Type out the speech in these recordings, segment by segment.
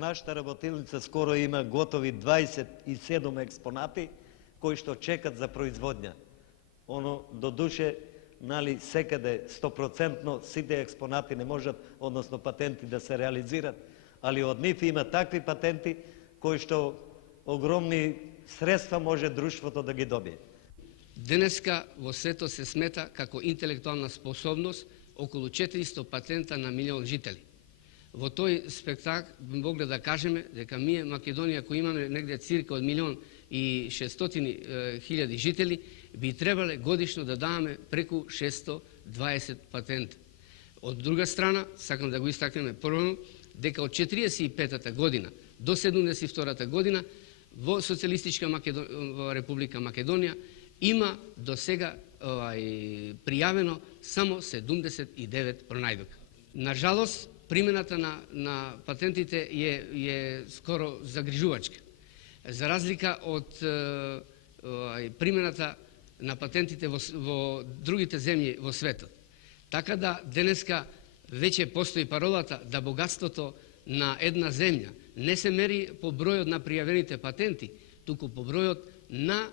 нашата работилница скоро има готови 27 експонати кои што чекат за производња. Оно до душе, нали, секаде 100% сите експонати не можат, односно патенти да се реализират, али од нив има такви патенти кои што огромни средства може друштвото да ги добие. Денеска во светот се смета како интелектуална способност околу 400 патента на милион жители. Во тој спектакл би могли да кажеме дека ние Македонија, кој имаме негде цирка од 1.600.000 жители, би требале годишно да даваме преку 620 патента. Од друга страна, сакам да го истакнеме прво, дека од 45-та година до 72-та година во Социјалистичка Република Македонија има до сега пријавено само 79 пронајдока. Нажалост, примената на патентите е скоро загрижувачка. За разлика од примената на патентите во другите земји во светот. Така да денеска веќе постои паролата да богатството на една земја не се мери по бројот на пријавените патенти, туку по бројот на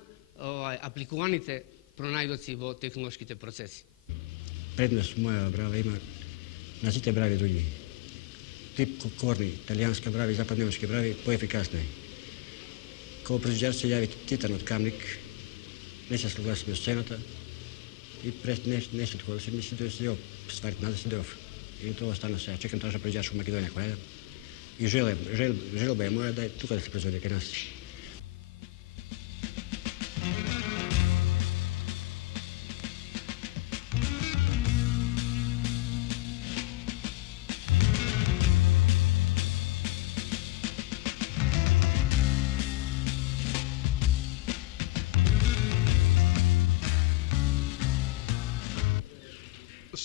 апликуваните пронајдоци во технолошките процеси. Предност моја брава има на сите брави други. Тип корни, италијанска брави, западнемачки брави, поефикасно е. Као производјач се јави титан од камник, не се согласиме со цената и пред нешто кога се мисли да се дел стварите надо се делов. И тоа стана сега. Чекам тажа производјач во Македонија која е. И желба е моја да е тука да се производи кај нас.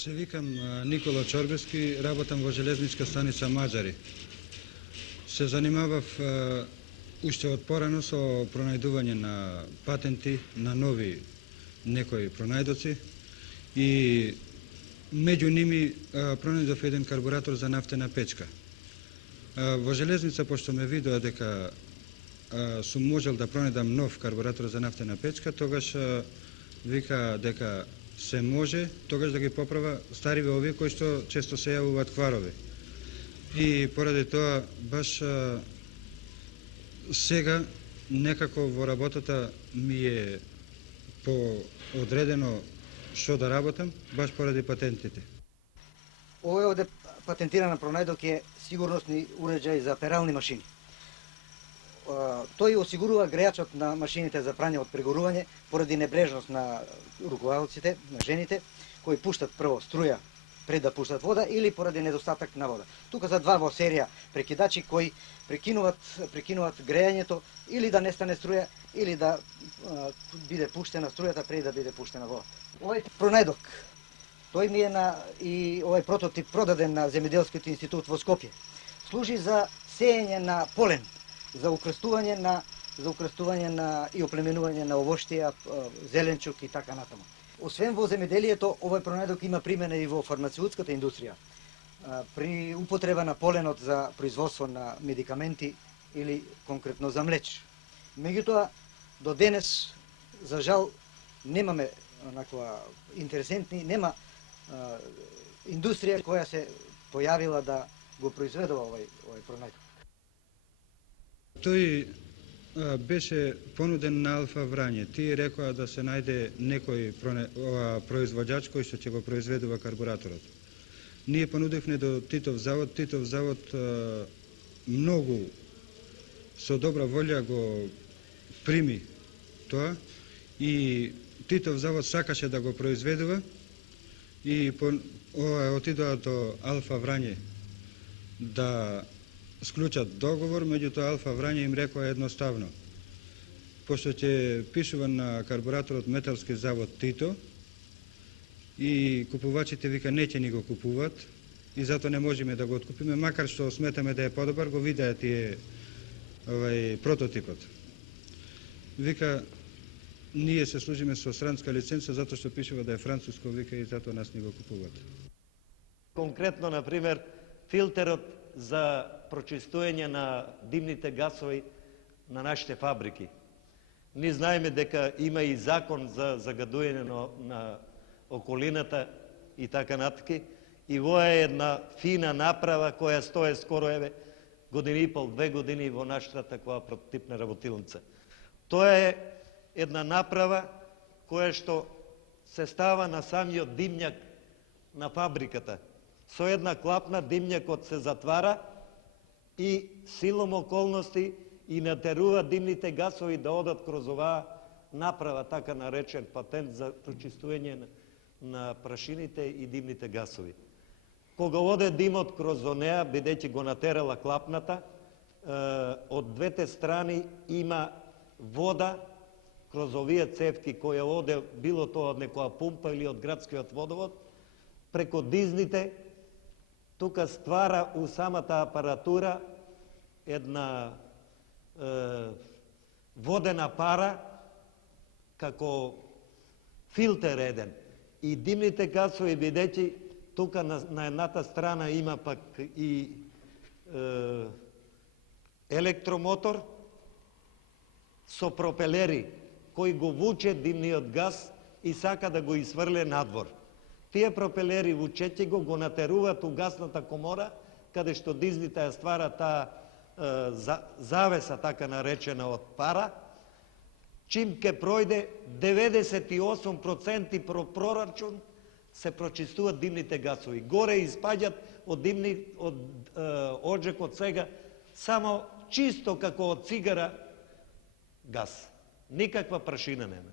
Се викам Никола Чорбески, работам во железничка станица Маџари. Се занимавав уште од порано со пронајдување на патенти на нови некои пронајдоци и меѓу ними пронајдов еден карбуратор за нафтена печка. Во железница, пошто ме видоа дека сум можел да пронајдам нов карбуратор за нафтена печка, тогаш вика дека се може тогаш да ги поправа стариве овие кои што често се јавуваат кварови. И поради тоа баш сега некако во работата ми е поодредено што да работам, баш поради патентите. Овој овде патентирана пронајдок е сигурносни уреđај за перални машини. Тој осигурува грејачот на машините за прање од прегорување поради небрежност на руководството, на жените, кои пуштат прво струја пред да пуштат вода или поради недостаток на вода. Тука за два во серија прекидачи кои прекинуваат грејањето или да не стане струја или да биде пуштена струјата пред да биде пуштена вода. Овој пронајдок, тој ми е и овој прототип продаден на Земјоделскиот институт во Скопје. Служи за сеење на полен, за украстување на и оплеменување на овоштија, зеленчук и така натаму. Освен во земјоделието, овој пронајдок има примена и во фармацеутската индустрија, при употреба на поленот за производство на медикаменти или конкретно за млеч. Меѓутоа, до денес, за жал, немаме нема индустрија која се појавила да го произведува овој пронајдок. Тој беше понуден на Алфа Врање. Тие рекоа да се најде некој производјач кој што ќе го произведува карбураторот. Ние понудивме до Титов завод. Титов завод многу со добра волја го прими тоа и Титов завод сакаше да го произведува и отидоа до Алфа Врање да склучат договор, меѓутоа Алфа Врање им рекоа едноставно. Пошто ќе пишува на карбураторот металски завод Тито и купувачите вика не ќе ни го купуваат и затоа не можеме да го откупиме, макар што сметаме да е подобар, го видеа тие прототипот. Вика ние се служиме со странска лиценца затоа што пишува да е француско, вика и затоа нас не го купуваат. Конкретно, например, филтерот за прочистување на димните гасови на нашите фабрики. Ние знаеме дека има и закон за загадување на околината и така натаки. И во е една фина направа која стое скоро година и пол, 2 години во нашата таква прототипна работилница. Тоа е една направа која што се става на самиот димњак на фабриката. Со една клапна димњакот се затвара и силом околности и натерува димните гасови да одат кроз оваа направа, така наречен патент за прочистување на прашините и димните гасови. Кога оде димот кроз онеа, бидејќи го натерала клапната, од двете страни има вода кроз овие цевки која оде, било тоа од некоја пумпа или од градскиот водовод, преку дизните, тука ствара у самата апаратура една водена пара како филтер еден. И димните гасови, бидејќи тука на едната страна има пак и електромотор со пропелери кои го вуче димниот гас и сака да го изфрле надвор. Тие пропелери вучеќи го натеруваат у гасната комора, каде што дизните ја ствара таа завеса, така наречена од пара, чим ке пројде 98% прорачун се прочистуваат димните гасови. Горе испаѓат од оджекот сега само чисто како од цигара гас. Никаква прашина нема.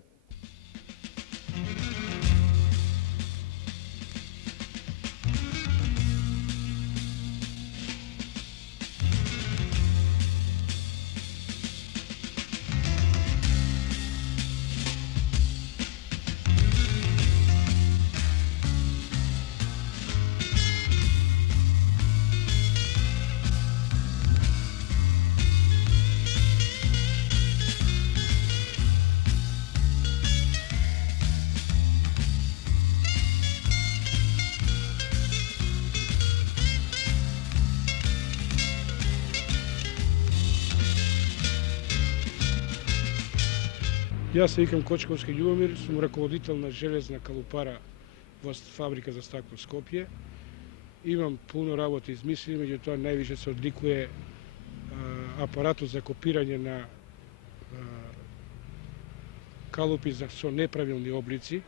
Јас се викам Кочковски Љубомир, сум раководител на железна калупара во фабрика за стакло Скопје. Имам пуно работи измислени, меѓутоа највише се одликува апаратот за копирање на калупи со неправилни облици,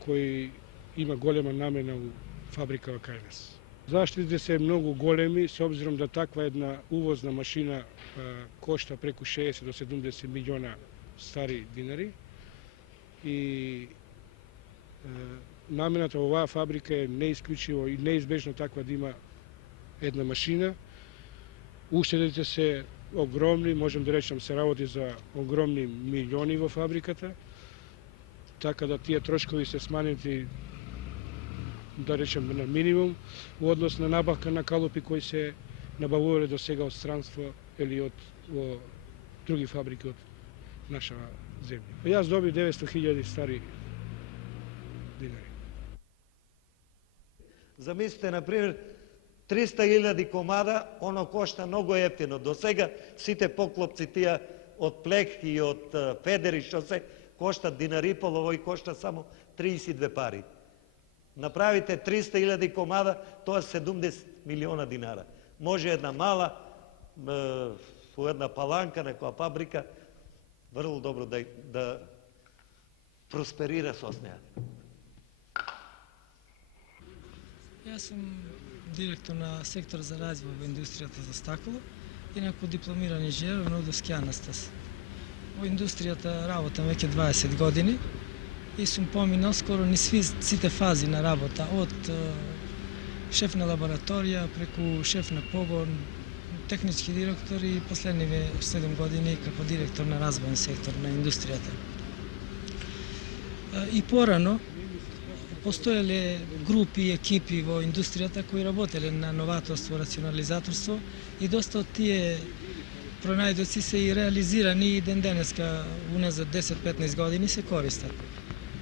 кои има голема намена у фабрика кај нас. Заштитите се многу големи, со обзиром да таква една увозна машина кошта преку 60 до 70 милиона стари динари и намената во оваа фабрика е неисклучиво и неизбежно таква да има една машина. Уштедите се огромни, можем да речем се работи за огромни милиони во фабриката, така да тие трошкови се сманети, да речем, на минимум во однос на набавка на калупи кои се набавувале до сега од странство или од други фабрики од наша земја. Јас добив 900.000 стари динари. Замислите, например, 300.000 комада, оно кошта многу ефтино. До сега сите поклопци тие од плех и од федери што се коштат динари пол, овој кошта само 32 пари. Направите 300.000 комада, тоа 70 милиона динара. Може една мала, во една паланка, некоја фабрика, врло добро да просперира со неа. Јас сум директор на сектор за развој во индустријата за стакло, инаку дипломиран инженер во Наудовски Анастас. Во индустријата работам веќе 20 години и сум поминал скоро ни сите фази на работа, од шеф на лабораторија, преку шеф на погон, технички директор и последниве 7 години како директор на развојен сектор на индустријата. И порано постоеле групи и екипи во индустријата кои работеле на новаторство, рационализаторство и доста од тие пронајдоци се и реализирани и ден денеска уназад 10-15 години се користат.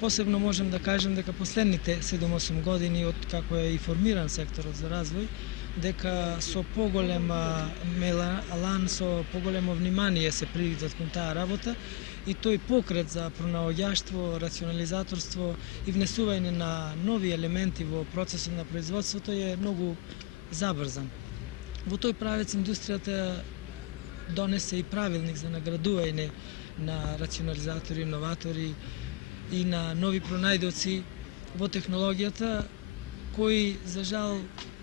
Посебно можем да кажем дека последните 7-8 години од како е и формиран секторот за развој, дека со поголема мелан, со поголемо внимание се привикнат кон таа работа и тој покрет за пронаоѓаштво, рационализаторство и внесување на нови елементи во процесот на производството е многу забрзан. Во тој правец индустријата донесе и правилник за наградување на рационализатори, иноватори и на нови пронајдоци во технологијата, кои, за жал,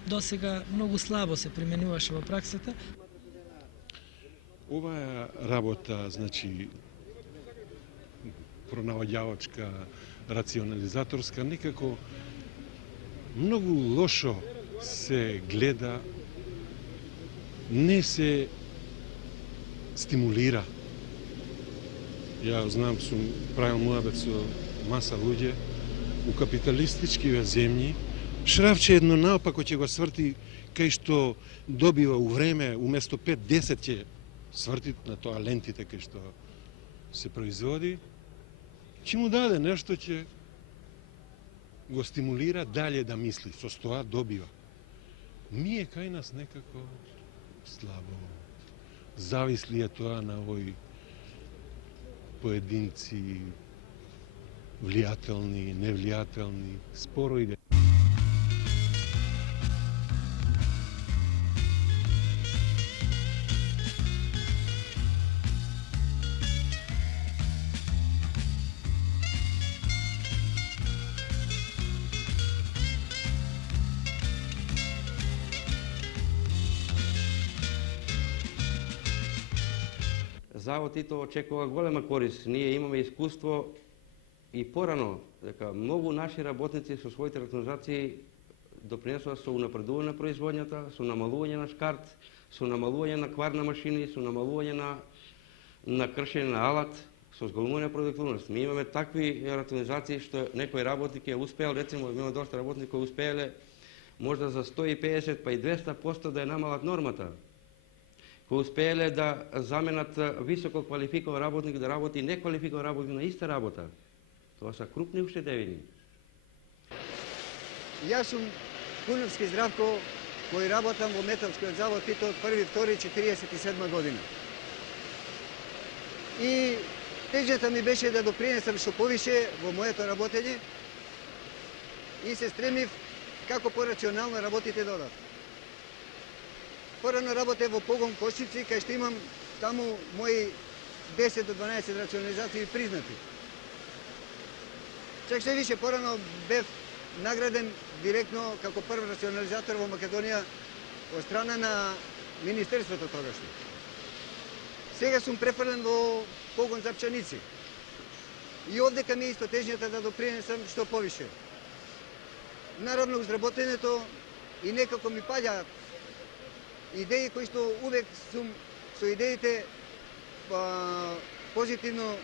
досега многу слабо се применуваше во праксата. Оваа работа, значи, пронаоѓавачка, рационализаторска, некако многу лошо се гледа, не се стимулира. Ја знам, сум правил муабет со маса луѓе у капиталистичкиве земји. Шрафче едно наопако ќе го сврти, кај што добива у време, уместо 5-10 ќе сврти на тоа лентите кај што се производи, ќе му даде нешто, ќе го стимулира далje да мисли, со тоа добива. Ние кај нас некако слабо. Зависли е тоа на овој поединци, влијателни, невлијателни, споро иде. Завод ИТО очекува голема корист. Ние имаме искуство и порано дека многу наши работници со своите рационализации допринесува со унапредување на производњата, со намалување на шкарт, со намалување на квар на машини, со намалување на кршење на алат, со зголемување на продуктивност. Ми имаме такви рационализации што некој работник е успеал, рецимо имаме доста работници кои успееле можда за 150 па и 200% да ја намалат нормата, кои успееле да заменат високо квалификован работник да работи неквалификован работник на иста работа. Тоа са крупни уштедевини. Јас сум Куновски Здравко, кој работам во металскиот завод ИТО од 1.2.47 година. И тежната ми беше да допринесам што повише во моето работење и се стремив како порационално работите додат. Порано работев во погон Кошици, кај што имам таму мои 10 до 12 рационализации признати. Чак се више порано бев награден директно како прв рационализатор во Македонија од страна на Министерството тогашно. Сега сум префрлен во погон за пченици. И овдека ми е исто тежњата да допринесам што повише. Наравно, изработењето и некако ми паѓаат идеи кои што увек сум со идеите позитивно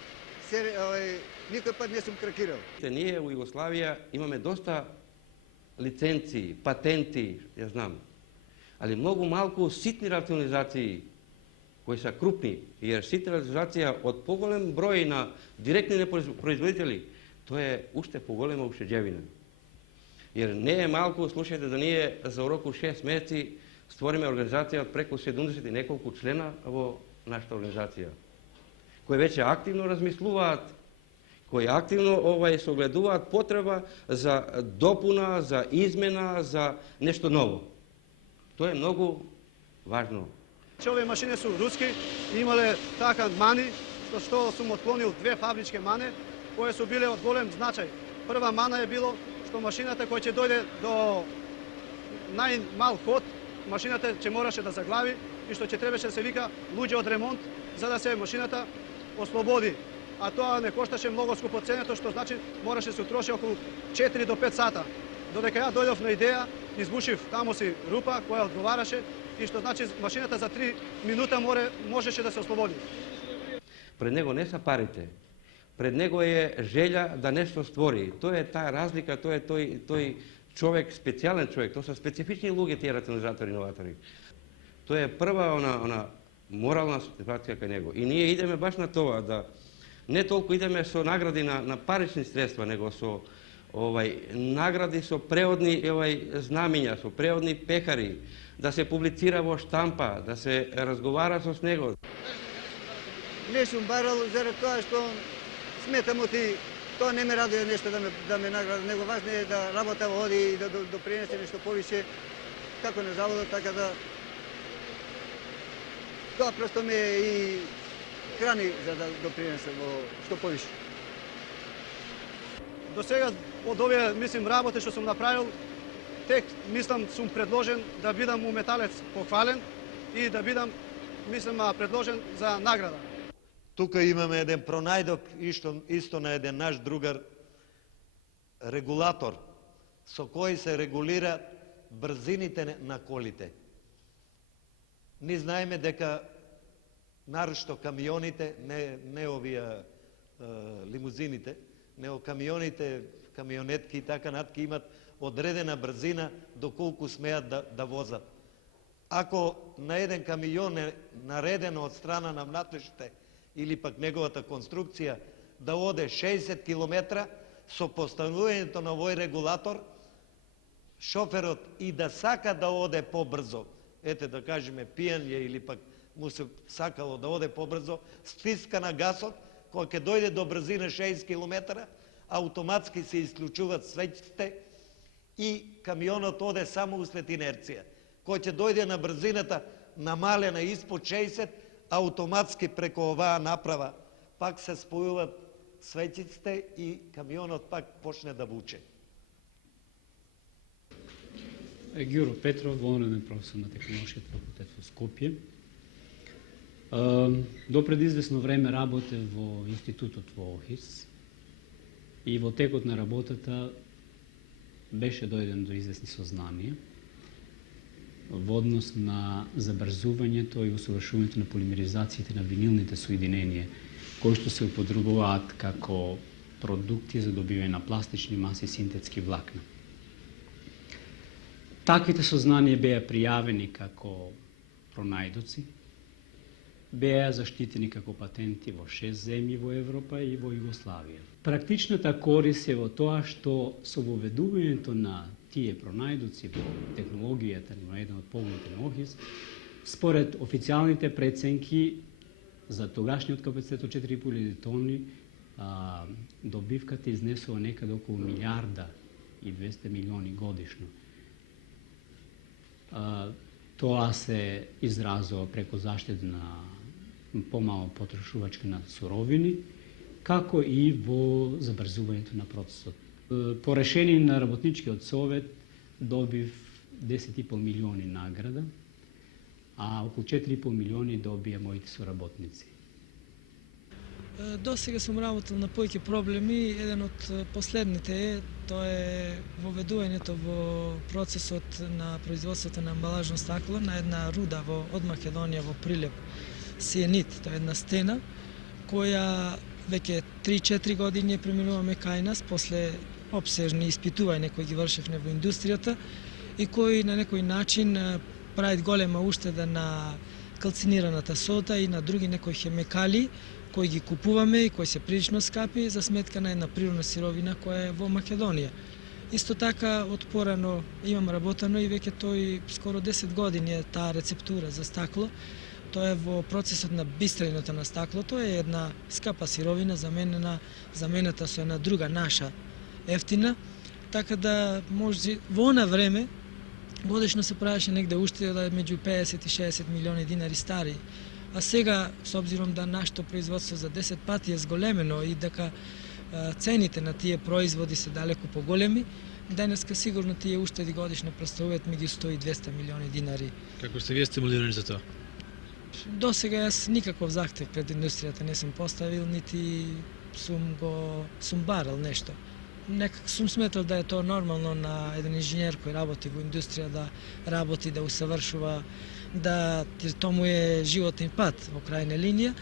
никој пат не сум кракирал. Ние у Југославија имаме доста лиценци, патенти, ја знам, али многу малку ситни рационализации кои са крупни, jer ситна рационализација од поголем број на директни производители, тоа е уште поголема уштеđевина. Jer не е малку, слушајте да ние за уроку 6 месеци створиме организација од преку 70 и неколку члена во нашата организација, кои веќе активно размислуваат, кои активно согледуваат потреба за допуна, за измена, за нешто ново. Тоа е многу важно. Овие машини су руски, имале така мани, што сум отклонил 2 фабрички мане, кои су биле од голем значај. Прва мана е било што машината која ќе дојде до најмал ход, машината ќе мораше да заглави и што ќе требаше да се вика луѓе од ремонт за да се машината ослободи. А тоа не кошташе многу скупо ценето, што значи мораше се утроши околу 4 до 5 сата. Додека ја дојдов на идеја, избушив таму си рупа која одговараше и што значи машината за 3 минута можеше да се ослободи. Пред него не са парите. Пред него е желја да нешто створи. Тоа е таа разлика, тоа е тој човек, специјален човек, тоа се специфични луѓе тие рационализатори и иноватори. Тоа е прва она морална ситуација кај него. И ние идеме баш на тоа да не толку идеме со награди на парични средства, него со награди со преводни знамиња, со преводни пехари, да се публицира во штампа, да се разговара со него. Не сум барал заради тоа што сметам оти, тоа не ме радuje нешто да ме награди, него важно е да работа води и да допринесе нешто повише, како на заводот, така да тоа просто ме и храни за да допринесе во што повише. До сега од овие, мислим, работи што сум направил, тек, мислам, сум предложен да бидам уметалец похвален и да бидам, мислам, предложен за награда. Тука имаме еден пронајдок, исто на еден наш другар, регулатор, со кој се регулира брзините на колите. Ни знаеме дека, нарочно камионите, не овие лимузините, него камионите, камионетки и така нататък имат одредена брзина до колку смеат да возат. Ако на еден камион е наредено од страна на надлежните или пак неговата конструкција да оде 60 км, со постановувањето на овој регулатор, шоферот и да сака да оде побрзо, ете да кажеме пијан е или пак му се сакало да оде побрзо, стиска на гасот, кога ќе дојде до брзина 60 км, автоматски се исклучуваат светите и камионот оде само услед инерција. Кој ќе дојде на брзината намалена испод 60, автоматски преку оваа направа пак се спојуваат светиците и камионот пак почне да вуче. Гјуро Петров, волнен професор на Технолошкиот факултет во Скопје. До пред известно време работев во институтот во Охрид и во текот на работата беше дојден до известни сознанија во однос на забрзувањето и усовршувањето на полимеризациите на винилните соединенија, кои што се употребуваат како продукти за добивање на пластични маси и синтетски влакна. Таквите сознанија беа пријавени како пронајдоци, беа заштитени како патенти во 6 земји во Европа и во Југославија. Практичната корист е во тоа што со воведувањето на тие пронајдоци во технологијата на еден од погоните на Охрид, според официјалните преценки за тогашниот капацитет од 4.500 тони, добивката изнесува некаде околу 1.200 милиони годишно. Тоа се изразува преку заштита на помало потрошувачка на суровини, како и во забрзувањето на процесот. По решение на работничкиот совет добив 10,5 милиони награда, а околу 4,5 милиони добија моите соработници. До сега сум работел на повеќе проблеми. Еден од последните е, тоа е воведувањето во процесот на производството на амбалажно стакло на една руда од Македонија во Прилеп, сиенит. Тоа е една стена која веќе 3-4 години преминуваме кај нас после обсежни испитувања кои ги вршевме во индустријата и кои на некој начин прават голема уштеда на калцинираната сода и на други некои хемикали кои ги купуваме и кои се прилично скапи за сметка на една природна сировина која е во Македонија. Исто така, отпорано имам работено и веќе тој скоро 10 години е таа рецептура за стакло. Тоа е во процесот на бистрењето на стаклото, е една скапа сировина заменета со една друга наша ефтина, така да може во она време годишно се правеше негде уштеда меѓу 50 и 60 милиони динари стари. А сега, с обзиром да нашето производство за 10 пати е зголемено и дека цените на тие производи се далеку поголеми, денеска сигурно тие уштеди годишно представуваат меѓу 100 и 200 милиони динари. Како сте вие стимулирани за тоа? До сега јас никаков захтев пред индустријата не сум поставил, нити сум барал нешто. Некак сум сметал да е тоа нормално на еден инженер кој работи во индустрија да работи, да усавршува, да тому е животен пат во крајна линија.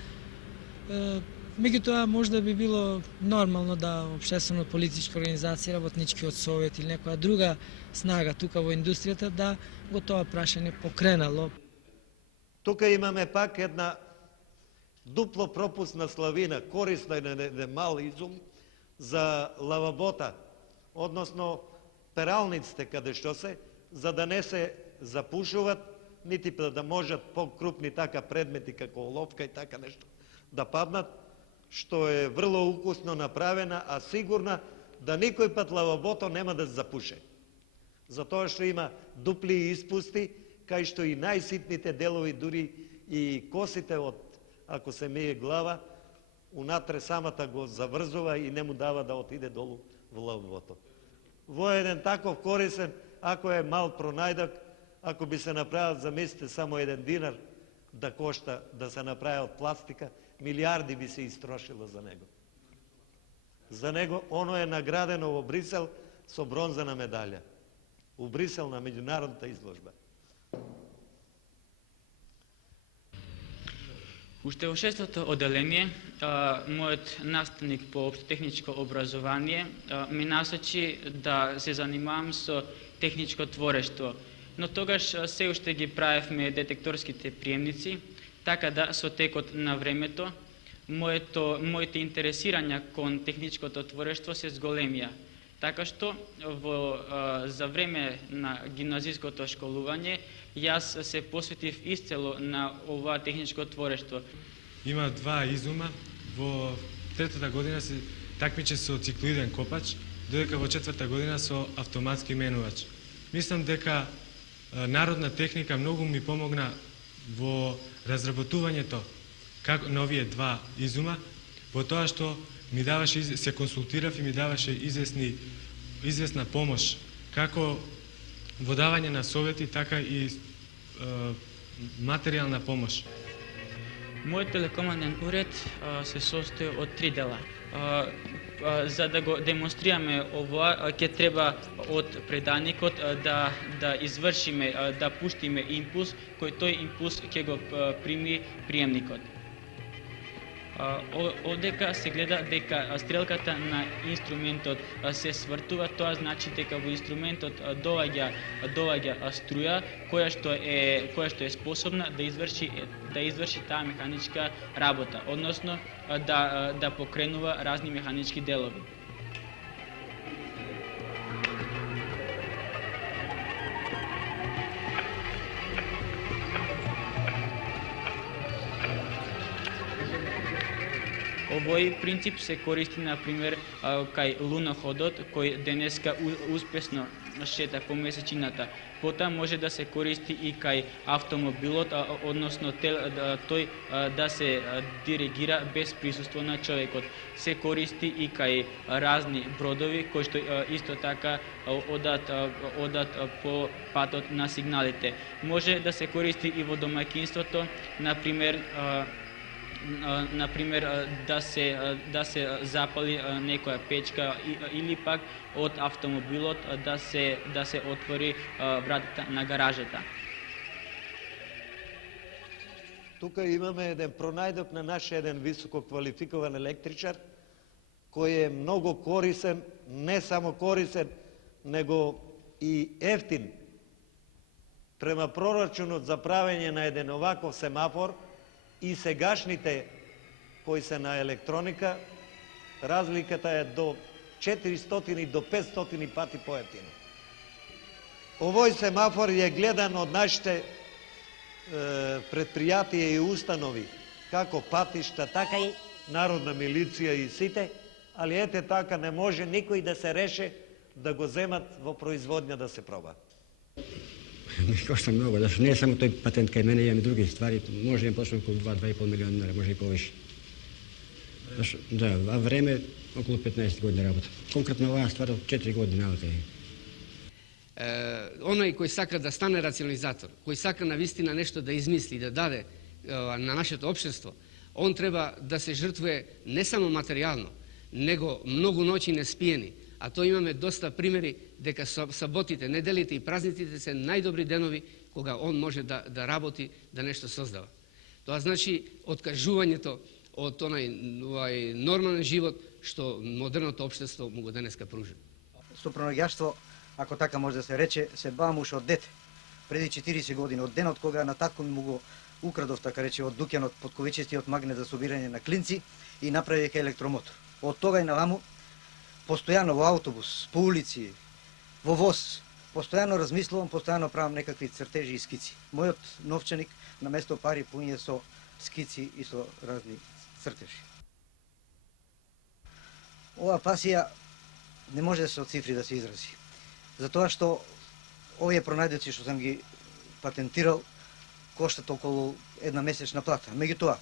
Меѓутоа можда би било нормално да општествено-политичка организација, работничкиот совет или некоја друга снага тука во индустријата да го тоа прашање покренало. Тука имаме пак една дупло пропусна славина, корисна на еден мал изум за лавабота. односно пералниците каде што се, за да не се запушуват, нити да можат покрупни така предмети како оловка и така нешто да паднат, што е врло укусно направена, а сигурна да никој пат лавабото нема да се запуше. Затоа што има дупли испусти, кај што и најситните делови, дури и косите од, ако се мие глава, унатре самата го заврзува и не му дава да отиде долу во лавабото. Во еден таков корисен, ако е мал пронајдок, ако би се направил, замислите, само 1 динар да кошта, да се направи од пластика, милиарди би се истрошило за него. За него оно е наградено во Брисел со бронзана медалја. У Брисел на меѓународната изложба. Уште во 6-то одделение, мојот наставник по општотехничко образование ме насочи да се занимавам со техничко творештво, но тогаш се уште ги правевме детекторските приемници, така да со текот на времето моите интересирања кон техничкото творештво се зголемија. Така што за време на гимназиското школување јас се посветив исцело на ова техничко творештво. Има 2 изума. Во 3-та година се такмиче со циклоиден копач, додека во 4-та година со автоматски менувач. Мислам дека народна техника многу ми помогна во разработувањето на овие 2 изума, во тоа што ми даваше, се консултирав и ми даваше известна помош, како во давање на совети, така и материјална помош. Мојот телекоманден уред се состои од 3 дела. За да го демонстрираме ова, ќе треба од предадникот да извршиме, да пуштиме импулс, кој тој импулс ќе го прими приемникот. Одека се гледа дека стрелката на инструментот се свртува, тоа значи дека во инструментот доаѓа струја која што е способна да изврши таа механичка работа, односно да покренува разни механички делови. Овој принцип се користи, например, кај луноходот, кој денеска успешно шета по месечината. Потоа може да се користи и кај автомобилот, односно тој да се диригира без присуство на човекот. Се користи и кај разни бродови, кои што исто така одат по патот на сигналите. Може да се користи и во домаќинството, например, да се запали некоја печка или пак од автомобилот да се отвори вратата на гаражата. Тука имаме еден пронајдок на наш еден високо квалификован електричар, кој е многу корисен, не само корисен, него и ефтин. Према прорачунот за правење на еден оваков семафор, и сегашните кои се на електроника, разликата е до 400 до 500 пати поевтино. Овој семафор е гледан од нашите предпријатија и установи, како патишта, така и народна милиција и сите, али ете така не може никој да се реше да го земат во производња да се проба. Ми кошта много, зашто не е само тој патент кај мене, имам и други ствари, може да почнем околу 2-2,5 милиона динара, може и повише. Да, а време околу 15 години работа. Конкретно оваа ствар од 4 години наука е. Оној кој сака да стане рационализатор, кој сака навистина нешто да измисли, да даде на нашето општество, он треба да се жртвuje не само материјално, него многу ноќи неспиени. А то имаме доста примери дека саботите, неделите и празниците се најдобри денови кога он може да работи, да нешто создава. Тоа значи откажувањето од онај нормален живот што модерното општество му го денеска пружи. Со пронаѓаштво, ако така може да се рече, се бавам уште од дете. Преди 40 години, од денот кога на татко ми му го украдов, така рече, од Дуќанот подковичестиот магнет за собирање на клинци и направиха електромотор. Од тога и наваму постојано во автобус, по улици, во воз, постојано размислувам, постојано правам некакви цртежи и скици. Мојот новчаник на место пари пуње со скици и со разни цртежи. Ова пасија не може со цифри да се изрази. Затоа што овие пронајдоци што сам ги патентирал коштат околу една месечна плата. Меѓутоа,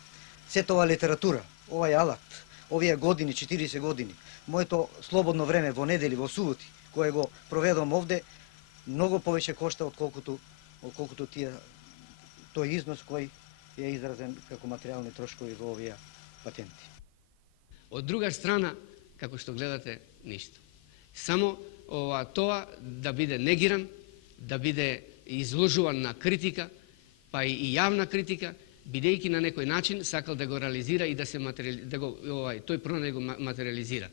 сета ова литература, овај алат, овие години, 40 години, моето слободно време во недели, во суботи, кое го проведам овде, многу повеќе кошта отколкуту тој износ кој е изразен како материјални трошкови во овие патенти. Од друга страна, како што гледате, ништо. Само тоа да биде негиран, да биде изложуван на критика, па и јавна критика, бидејќи на некој начин сакал да го реализира и да се тој пронајд го материализира.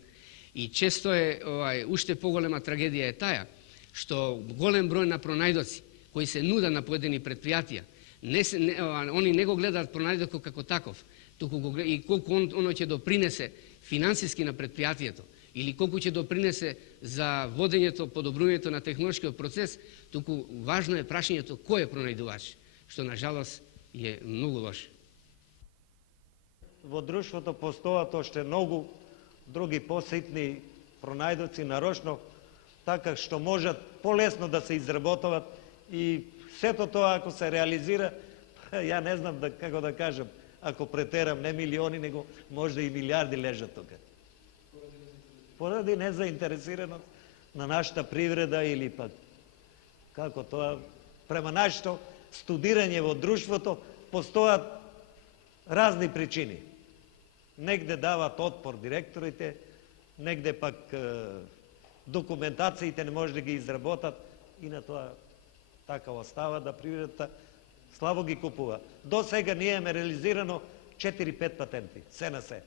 И често е уште поголема трагедија е таја што голем број на пронајдоци кои се нуда на поедини предпријатија, они не го гледаат пронајдокот како таков, туку и колку оно ќе допринесе финансиски на предпријатието или колку ќе допринесе за водењето, подобрувањето на технолошкиот процес, туку важно е прашањето кој е пронајдувач, што на жалост е многу лошо. Во друштвото постојат уште многу други поситни пронајдоци, нарочно така што можат полесно да се изработуват и сето тоа ако се реализира, ја не знам како да кажам, ако претерам не милиони, него може и милиарди лежат тука. Поради незаинтересираност на нашата привреда или пак како тоа, према нашето студирање во друштвото постојат разни причини. Негде дават отпор директорите, негде пак документациите не може да ги изработат и на тоа така остава да привредата слабо ги купува. До сега ние имаме реализирано 4-5 патенти, се на се.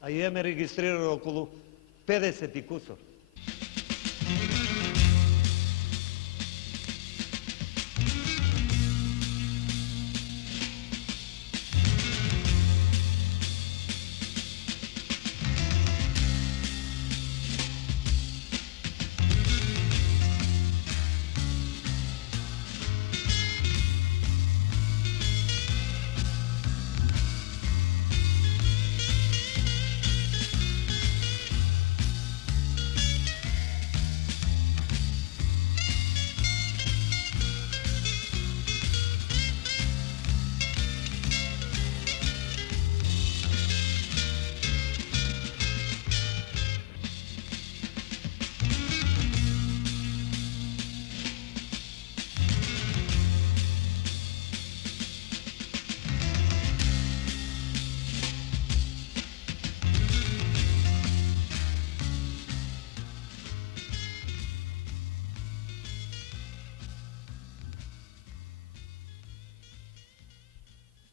А имаме регистрирано околу 50 и кусор.